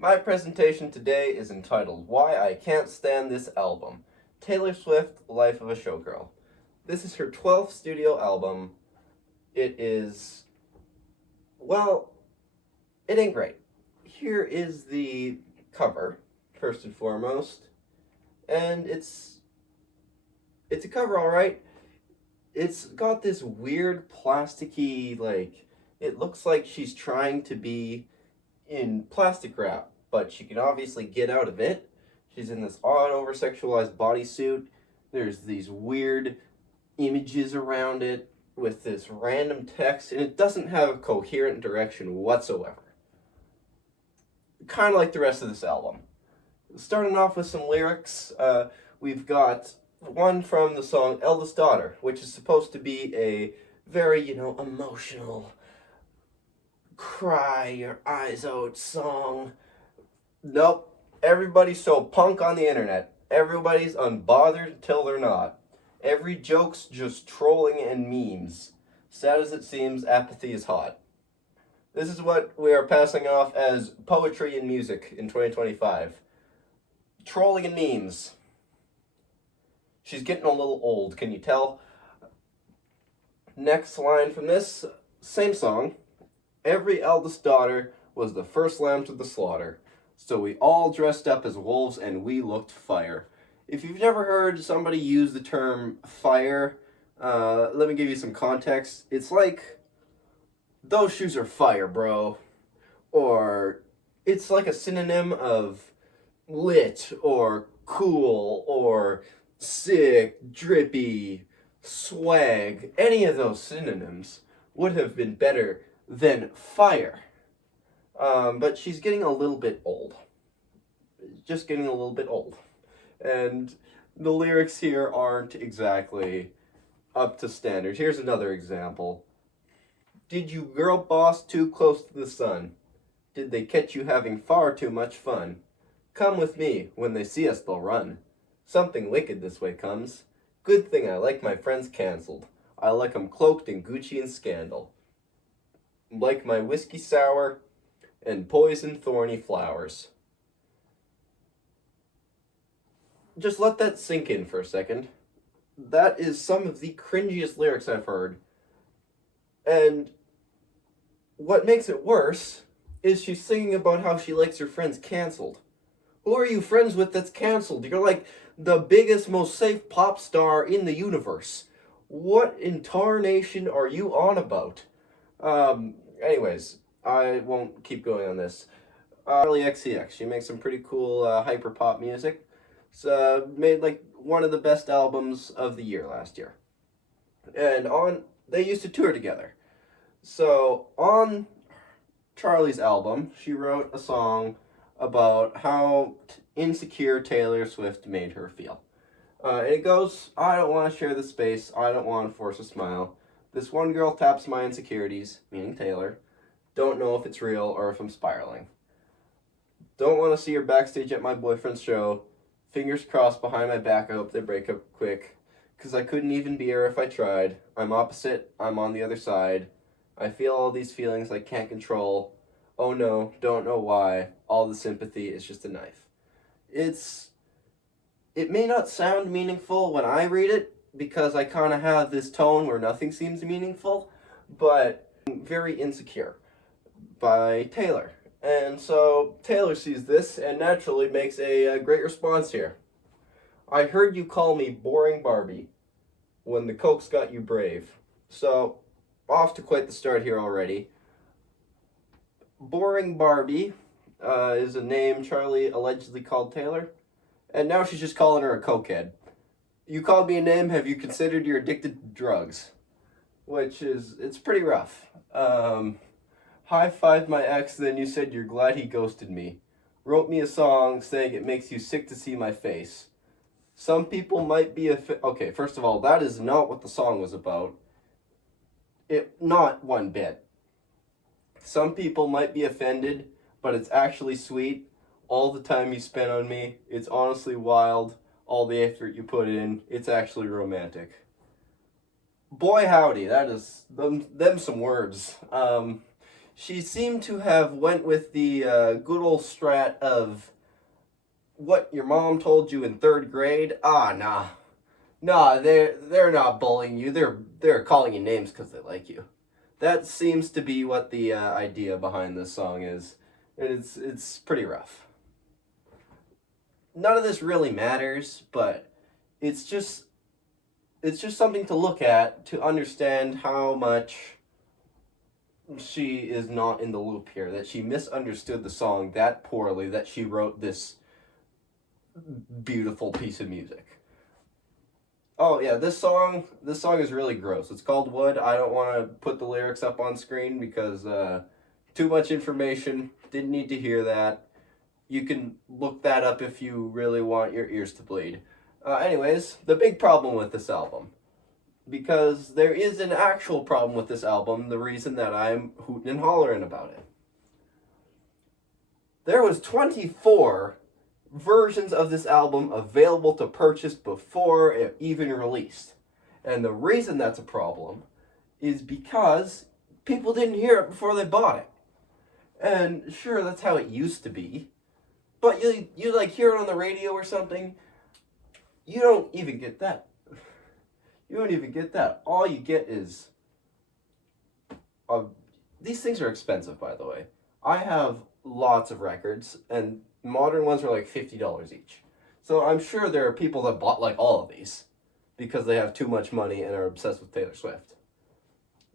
My presentation today is entitled Why I Can't Stand This Album, Taylor Swift, Life of a Showgirl. This is her 12th studio album. It is, well, it ain't great. Here is the cover, first and foremost, and it's a cover, alright. It's got this weird plasticky, it looks like she's trying to be in plastic wrap, but she can obviously get out of it. She's in this odd over-sexualized bodysuit. There's these weird images around it with this random text, and it doesn't have a coherent direction whatsoever. Kind of like the rest of this album. Starting off with some lyrics, we've got one from the song Eldest Daughter, which is supposed to be a very, emotional, cry your eyes out song. Nope. Everybody's so punk on the internet. Everybody's unbothered till they're not. Every joke's just trolling and memes. Sad as it seems, apathy is hot. This is what we are passing off as poetry and music in 2025. Trolling and memes. She's getting a little old, can you tell? Next line from this same song. Every eldest daughter was the first lamb to the slaughter. So we all dressed up as wolves and we looked fire. If you've never heard somebody use the term fire, let me give you some context. It's like, those shoes are fire, bro. Or it's like a synonym of lit or cool or sick, drippy, swag. Any of those synonyms would have been better than fire. But she's getting a little bit old. Just getting a little bit old. And the lyrics here aren't exactly up to standard. Here's another example. Did you girl boss too close to the sun? Did they catch you having far too much fun? Come with me, when they see us they'll run. Something wicked this way comes. Good thing I like my friends cancelled. I like 'em cloaked in Gucci and scandal. Like my whiskey sour and poison thorny flowers. Just let that sink in for a second. That is some of the cringiest lyrics I've heard. And what makes it worse is she's singing about how she likes her friends canceled. Who are you friends with that's canceled? You're like the biggest, most safe pop star in the universe. What in tarnation are you on about? Anyways, I won't keep going on this. Charli XCX, she makes some pretty cool hyper pop music. It's made like one of the best albums of the year last year. And they used to tour together. So on Charli's album, she wrote a song about how insecure Taylor Swift made her feel. And it goes, I don't want to share the space, I don't want to force a smile. This one girl taps my insecurities, meaning Taylor. Don't know if it's real or if I'm spiraling. Don't want to see her backstage at my boyfriend's show. Fingers crossed behind my back, I hope they break up quick. 'Cause I couldn't even be her if I tried. I'm opposite, I'm on the other side. I feel all these feelings I can't control. Oh no, don't know why. All the sympathy is just a knife. It may not sound meaningful when I read it, because I kind of have this tone where nothing seems meaningful, but very insecure by Taylor. And so Taylor sees this and naturally makes a great response here. I heard you call me boring Barbie when the coke's got you brave. So, off to quite the start here already. Boring Barbie is a name Charli allegedly called Taylor, and now she's just calling her a cokehead. You called me a name, have you considered you're addicted to drugs? It's pretty rough. High-fived my ex, then you said you're glad he ghosted me. Wrote me a song saying it makes you sick to see my face. Some people might be okay, first of all, that is not what the song was about. Not one bit. Some people might be offended, but it's actually sweet. All the time you spent on me, it's honestly wild. All the effort you put in, it's actually romantic. Boy howdy, that is them some words. She seemed to have went with the good old strat of what your mom told you in third grade. Ah, nah, nah, they're not bullying you. They're calling you names because they like you. That seems to be what the idea behind this song is. It's pretty rough. None of this really matters, but it's just it's just something to look at to understand how much she is not in the loop here, that she misunderstood the song that poorly that she wrote this beautiful piece of music. Oh yeah, this song is really gross. It's called Wood. I don't want to put the lyrics up on screen because too much information. Didn't need to hear that. You can look that up if you really want your ears to bleed. Anyways, the big problem with this album, because there is an actual problem with this album, the reason that I'm hooting and hollering about it. There was 24 versions of this album available to purchase before it even released. And the reason that's a problem is because people didn't hear it before they bought it. And sure, that's how it used to be. But you like hear it on the radio or something, you don't even get that. You don't even get that. All you get is these things are expensive, by the way. I have lots of records, and modern ones are like $50 each. So I'm sure there are people that bought like all of these because they have too much money and are obsessed with Taylor Swift.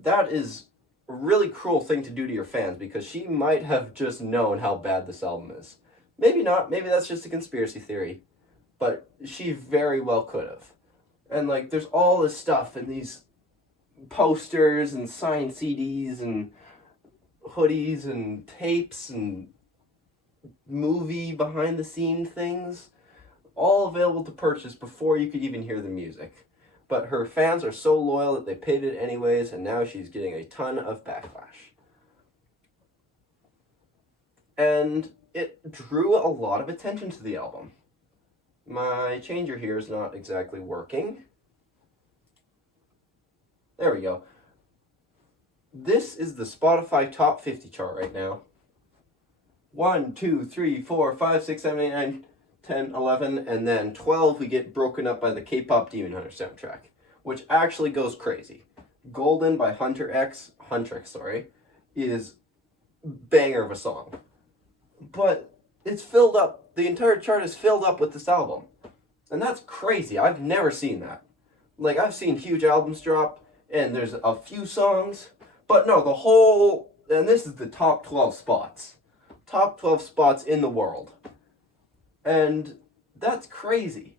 That is a really cruel thing to do to your fans because she might have just known how bad this album is. Maybe not. Maybe that's just a conspiracy theory. But she very well could have. And like, there's all this stuff and these posters and signed CDs and hoodies and tapes and movie behind the scene things, all available to purchase before you could even hear the music. But her fans are so loyal that they paid it anyways, and now she's getting a ton of backlash. And it drew a lot of attention to the album. My changer here is not exactly working. There we go. This is the Spotify Top 50 chart right now. 1, 2, 3, 4, 5, 6, 7, 8, 9, 10, 11, and then 12 we get broken up by the K-pop Demon Hunter soundtrack, which actually goes crazy. Golden by Huntrix, is banger of a song. But it's filled up, the entire chart is filled up with this album. And that's crazy. I've never seen that. Like, I've seen huge albums drop, and there's a few songs, but no, the whole, and this is the top 12 spots. Top 12 spots in the world. And that's crazy.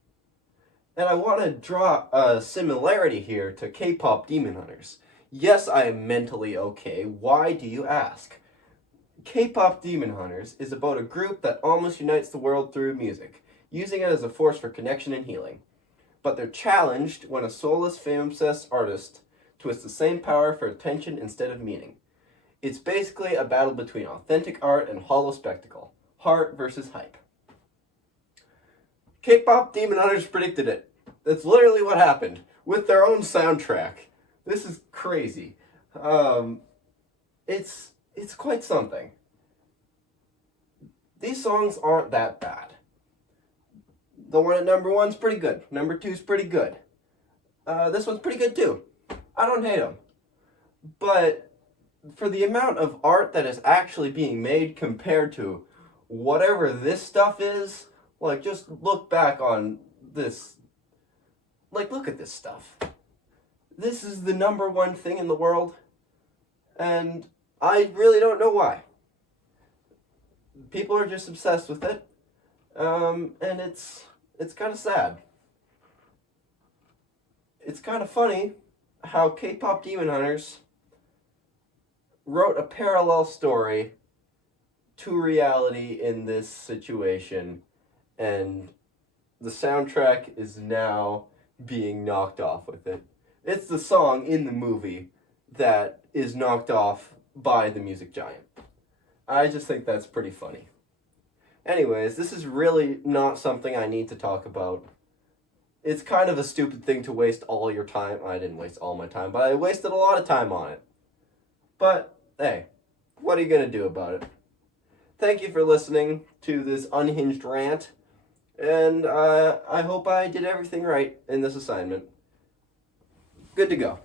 And I want to draw a similarity here to K-pop Demon Hunters. Yes, I am mentally okay. Why do you ask? K-pop Demon Hunters is about a group that almost unites the world through music, using it as a force for connection and healing. But they're challenged when a soulless, fame-obsessed artist twists the same power for attention instead of meaning. It's basically a battle between authentic art and hollow spectacle. Heart versus hype. K-pop Demon Hunters predicted it. That's literally what happened with their own soundtrack. This is crazy. It's quite something. These songs aren't that bad. The one at number 1's pretty good. Number 2's pretty good. This one's pretty good too. I don't hate them. But for the amount of art that is actually being made compared to whatever this stuff is, like, just look back on this. Like, look at this stuff. This is the number 1 thing in the world, and I really don't know why. People are just obsessed with it, and it's kind of sad. It's kind of funny how K-pop Demon Hunters wrote a parallel story to reality in this situation, and the soundtrack is now being knocked off with it. It's the song in the movie that is knocked off by the music giant. I just think that's pretty funny. Anyways, this is really not something I need to talk about. It's kind of a stupid thing to waste all your time. I didn't waste all my time, but I wasted a lot of time on it. But, hey, what are you going to do about it? Thank you for listening to this unhinged rant, and I hope I did everything right in this assignment. Good to go.